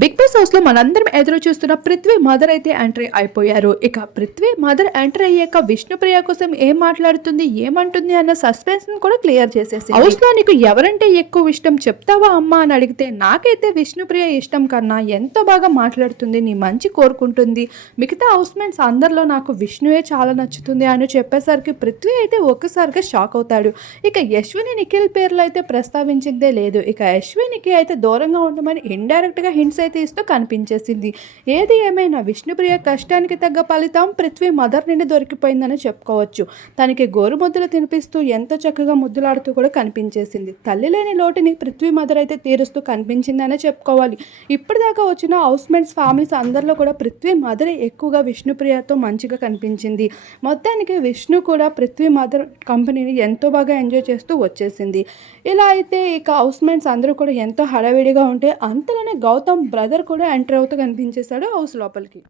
Big boss హౌస్లో మనందరం ఎదురు చూస్తున్న పృథ్వీ మదర్ అయితే ఎంట్రీ అయిపోయారు. ఇక పృథ్వీ మదర్ ఎంట్రీ అయ్యాక విష్ణుప్రియ కోసం ఏం మాట్లాడుతుంది ఏమంటుంది అన్న సస్పెన్స్ కూడా క్లియర్ చేసేసి హౌస్లో నీకు ఎవరంటే ఎక్కువ ఇష్టం చెప్తావా అమ్మా అని అడిగితే నాకైతే విష్ణుప్రియ ఇష్టం కన్నా ఎంతో బాగా మాట్లాడుతుంది నీ మంచి కోరుకుంటుంది. మిగతా హౌస్ మేట్స్ అందరిలో నాకు విష్ణువే చాలా నచ్చుతుంది అని చెప్పేసరికి పృథ్వీ అయితే ఒక్కసారిగా షాక్ అవుతాడు. ఇక యశ్విని నిఖిల్ పేర్లు అయితే ప్రస్తావించిందే లేదు. ఇక యశ్వినికి అయితే దూరంగా ఉండమని ఇండైరెక్ట్గా హింట్స్ అయితే ఇస్తూ కనిపించేసింది. ఏది ఏమైనా విష్ణుప్రియ కష్టానికి తగ్గ ఫలితం పృథ్వీ మదర్ నుండి దొరికిపోయిందని చెప్పుకోవచ్చు. తనకి గోరు ముద్దులు తినిపిస్తూ ఎంతో చక్కగా ముద్దులాడుతూ కూడా కనిపించేసింది. తల్లి లేని లోటుని పృథ్వీ మదర్ అయితే తీరుస్తూ కనిపించిందనే చెప్పుకోవాలి. ఇప్పటిదాకా వచ్చిన హౌస్ మేట్స్ ఫ్యామిలీస్ అందరిలో కూడా పృథ్వీ మదర్ ఎక్కువగా విష్ణుప్రియతో మంచిగా కనిపించింది. మొత్తానికి విష్ణు కూడా పృథ్వీ మదర్ కంపెనీని ఎంతో బాగా ఎంజాయ్ చేస్తూ వచ్చేసింది. ఇలా అయితే ఇక హౌస్ మేట్స్ అందరూ కూడా ఎంతో హడావిడిగా ఉంటే అంతలోనే గౌతమ్ బ్రదర్ కూడా ఎంటర్ అవుతూ కనిపించేశాడు హౌస్ లోపలికి.